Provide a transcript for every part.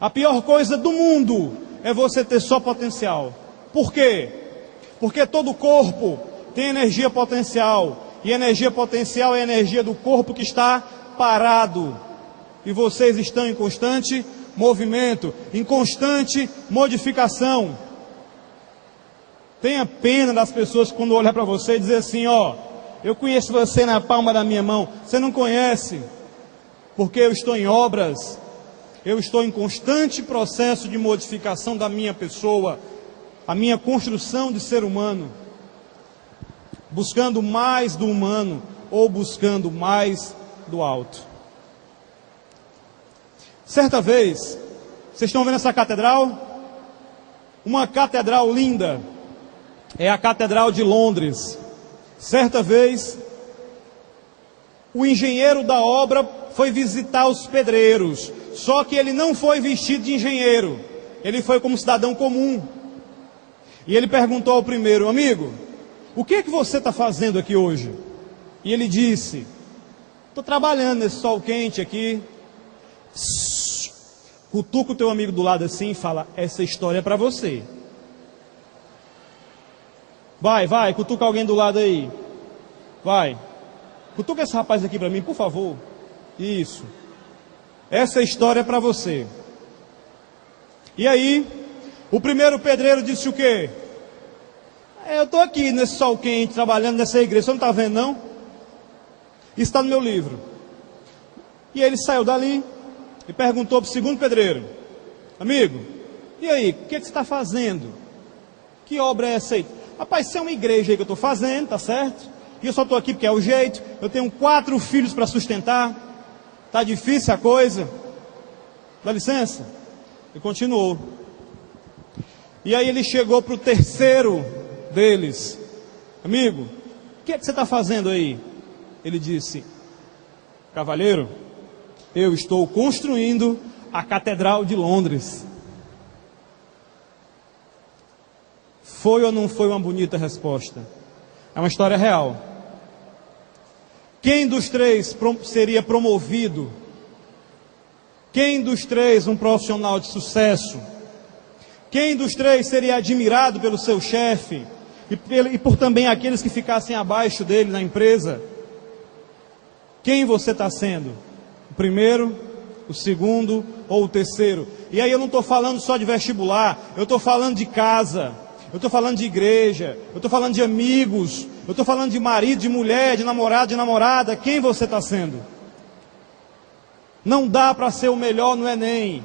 A pior coisa do mundo é você ter só potencial. Por quê? Porque todo corpo tem energia potencial. E energia potencial é a energia do corpo que está parado. E vocês estão em constante movimento, em constante modificação. Tenha pena das pessoas quando olhar para você e dizer assim, ó, eu conheço você na palma da minha mão. Você não conhece, porque eu estou em obras. Eu estou em constante processo de modificação da minha pessoa, a minha construção de ser humano, buscando mais do humano ou buscando mais do alto. Certa vez, vocês estão vendo essa catedral? Uma catedral linda, é a Catedral de Londres. Certa vez, o engenheiro da obra foi visitar os pedreiros, só que ele não foi vestido de engenheiro, ele foi como cidadão comum. E ele perguntou ao primeiro, amigo, o que é que você está fazendo aqui hoje? E ele disse, estou trabalhando nesse sol quente aqui. Cutuca o teu amigo do lado assim e fala, essa história é para você. Vai, cutuca alguém do lado aí. Vai. Cutuca esse rapaz aqui para mim, por favor. Isso. Essa história é para você. E aí, o primeiro pedreiro disse o quê? Eu estou aqui nesse sol quente, trabalhando nessa igreja, você não está vendo não? Isso está no meu livro. E ele saiu dali e perguntou para o segundo pedreiro, amigo, e aí, o que você está fazendo? Que obra é essa aí? Rapaz, isso é uma igreja aí que eu estou fazendo, tá certo? E eu só estou aqui porque é o jeito, eu tenho 4 filhos para sustentar, está difícil a coisa, dá licença? E continuou. E aí ele chegou para o terceiro deles, amigo, o que é que você está fazendo aí? Ele disse, cavalheiro, eu estou construindo a Catedral de Londres. Foi ou não foi uma bonita resposta? É uma história real. Quem dos 3 seria promovido? Quem dos 3 um profissional de sucesso? Quem dos 3 seria admirado pelo seu chefe? E por também aqueles que ficassem abaixo dele na empresa? Quem você está sendo? O primeiro, o segundo ou o terceiro? E aí eu não estou falando só de vestibular, eu estou falando de casa, eu estou falando de igreja, eu estou falando de amigos, eu estou falando de marido, de mulher, de namorado, de namorada. Quem você está sendo? Não dá para ser o melhor no Enem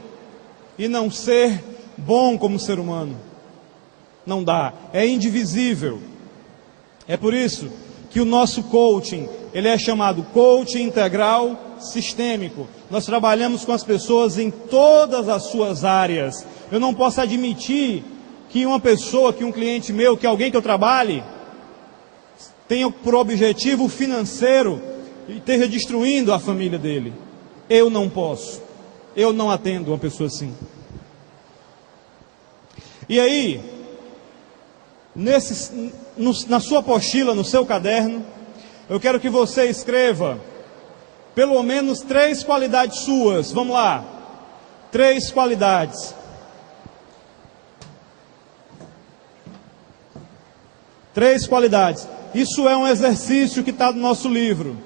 e não ser bom como ser humano. Não dá, é indivisível. É por isso que o nosso coaching, ele é chamado coaching integral sistêmico. Nós trabalhamos com as pessoas em todas as suas áreas. Eu não posso admitir que uma pessoa, que um cliente meu, que alguém que eu trabalhe, tenha por objetivo financeiro e esteja destruindo a família dele. Eu não posso. Eu não atendo uma pessoa assim. E aí, na sua apostila, no seu caderno, eu quero que você escreva pelo menos 3 qualidades suas. Vamos lá. 3 qualidades. 3 qualidades. Isso é um exercício que está no nosso livro.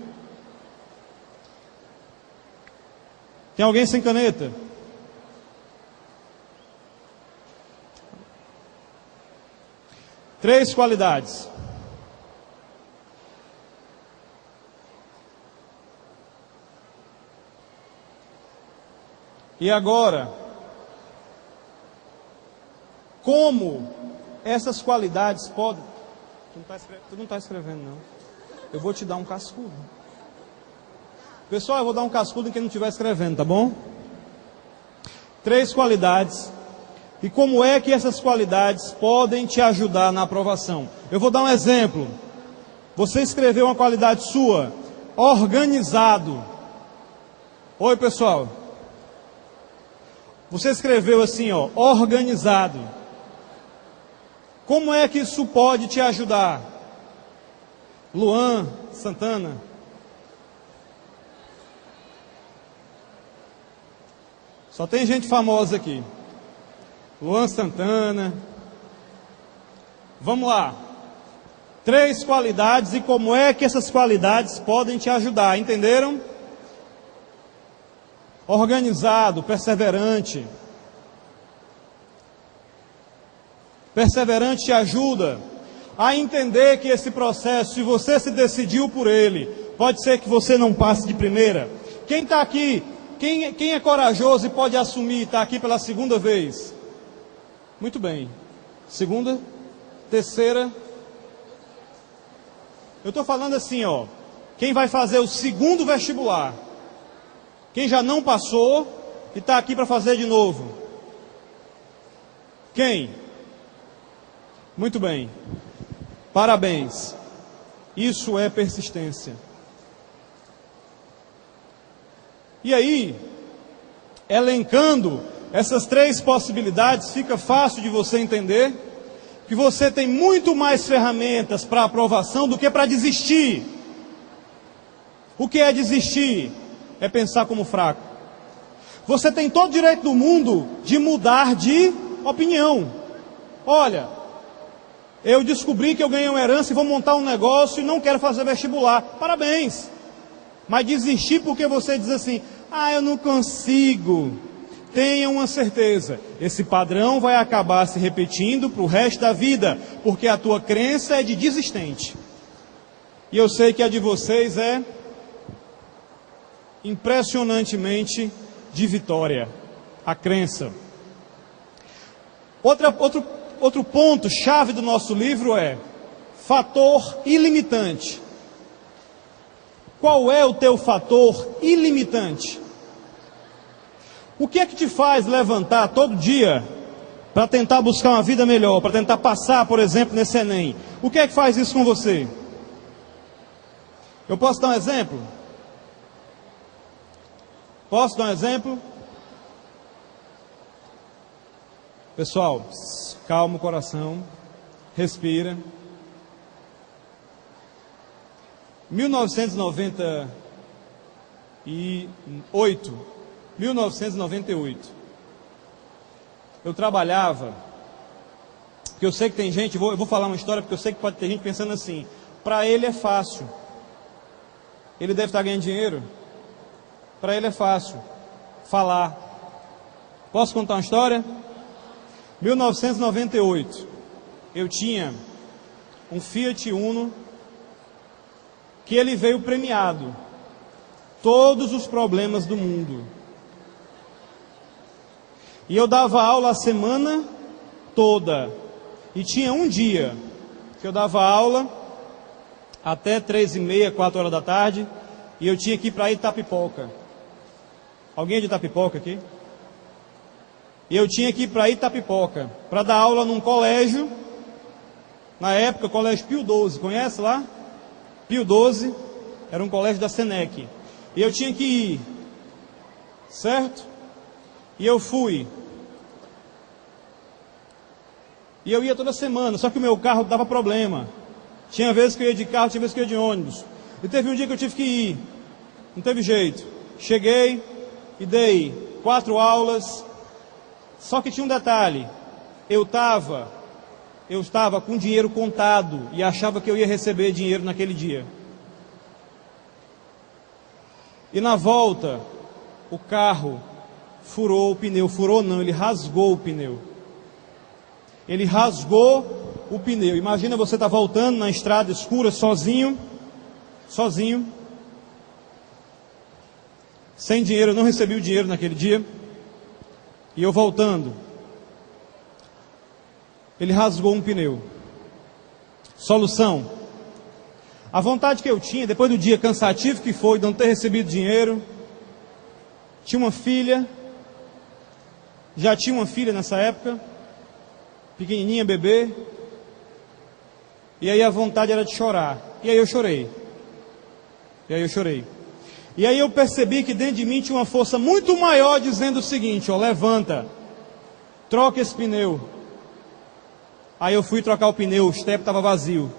Tem alguém sem caneta? Três qualidades. E agora, como essas qualidades podem... Tu não está escrevendo, não. Eu vou te dar um cascudo. Pessoal, eu vou dar um cascudo em quem não estiver escrevendo, tá bom? 3 qualidades. E como é que essas qualidades podem te ajudar na aprovação? Eu vou dar um exemplo. Você escreveu uma qualidade sua, organizado. Oi, pessoal. Você escreveu assim, ó, organizado. Como é que isso pode te ajudar? Luan Santana. Só tem gente famosa aqui. Luan Santana. Vamos lá. 3 qualidades e como é que essas qualidades podem te ajudar, entenderam? Organizado, perseverante. Perseverante te ajuda a entender que esse processo, se você se decidiu por ele, pode ser que você não passe de primeira. Quem está aqui, quem é corajoso e pode assumir, está aqui pela segunda vez? Muito bem. Segunda, terceira. Eu estou falando assim, ó. Quem vai fazer o segundo vestibular? Quem já não passou e está aqui para fazer de novo? Quem? Muito bem. Parabéns. Isso é persistência. E aí, elencando essas 3 possibilidades, fica fácil de você entender que você tem muito mais ferramentas para aprovação do que para desistir. O que é desistir? É pensar como fraco. Você tem todo o direito do mundo de mudar de opinião. Olha, eu descobri que eu ganhei uma herança e vou montar um negócio e não quero fazer vestibular. Parabéns. Mas desistir porque você diz assim, eu não consigo. Tenha uma certeza, esse padrão vai acabar se repetindo para o resto da vida, porque a tua crença é de desistente. E eu sei que a de vocês é impressionantemente de vitória, a crença. Outro ponto chave do nosso livro é fator ilimitante. Qual é o teu fator ilimitante? O que é que te faz levantar todo dia para tentar buscar uma vida melhor, para tentar passar, por exemplo, nesse Enem? O que é que faz isso com você? Eu posso dar um exemplo? Posso dar um exemplo? Pessoal, calma o coração, respira. 1998, eu trabalhava, porque eu sei que tem gente, eu vou falar uma história, porque eu sei que pode ter gente pensando assim, para ele é fácil, ele deve estar ganhando dinheiro, para ele é fácil falar. Posso contar uma história? 1998, eu tinha um Fiat Uno, que ele veio premiado, todos os problemas do mundo. E eu dava aula a semana toda. E tinha um dia que eu dava aula até 3h30, 4 horas da tarde. E eu tinha que ir para Itapipoca. Alguém é de Itapipoca aqui? E eu tinha que ir para Itapipoca para dar aula num colégio. Na época, o colégio Pio XII. Conhece lá? Pio XII era um colégio da Senec. E eu tinha que ir. Certo? E eu fui. E eu ia toda semana, só que o meu carro dava problema. Tinha vezes que eu ia de carro, tinha vezes que eu ia de ônibus. E teve um dia que eu tive que ir. Não teve jeito. Cheguei e dei 4 aulas. Só que tinha um detalhe. Eu estava com dinheiro contado e achava que eu ia receber dinheiro naquele dia. E na volta, o carro furou o pneu. Furou não, ele rasgou o pneu. Ele rasgou o pneu. Imagina você estar voltando na estrada escura, sozinho. Sem dinheiro, eu não recebi o dinheiro naquele dia. E eu voltando. Ele rasgou um pneu. Solução. A vontade que eu tinha, depois do dia cansativo que foi, de não ter recebido dinheiro. Tinha uma filha. Já tinha uma filha nessa época. Pequenininha, bebê. E aí a vontade era de chorar. E aí eu chorei. E aí eu percebi que dentro de mim tinha uma força muito maior dizendo o seguinte, levanta, troca esse pneu. Aí eu fui trocar o pneu, o estepe estava vazio.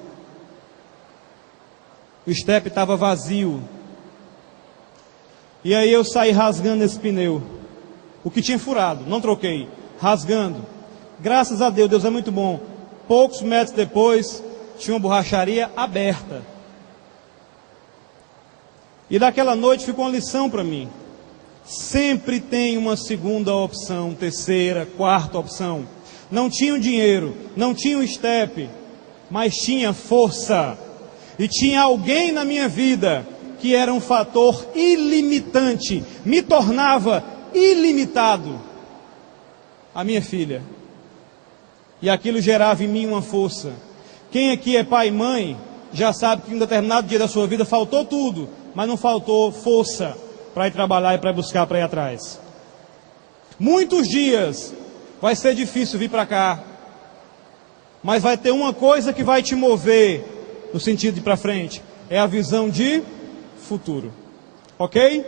E aí eu saí rasgando esse pneu. o que tinha furado, não troquei, rasgando. Graças a Deus, Deus é muito bom. Poucos metros depois, tinha uma borracharia aberta. E daquela noite ficou uma lição para mim. Sempre tem uma segunda opção, terceira, quarta opção. Não tinha o dinheiro, não tinha o estepe, mas tinha força. E tinha alguém na minha vida que era um fator ilimitante, me tornava ilimitado. A minha filha. E aquilo gerava em mim uma força. Quem aqui é pai e mãe, já sabe que em um determinado dia da sua vida faltou tudo, mas não faltou força para ir trabalhar e para buscar, para ir atrás. Muitos dias vai ser difícil vir para cá, mas vai ter uma coisa que vai te mover no sentido de ir para frente, é a visão de futuro. Ok?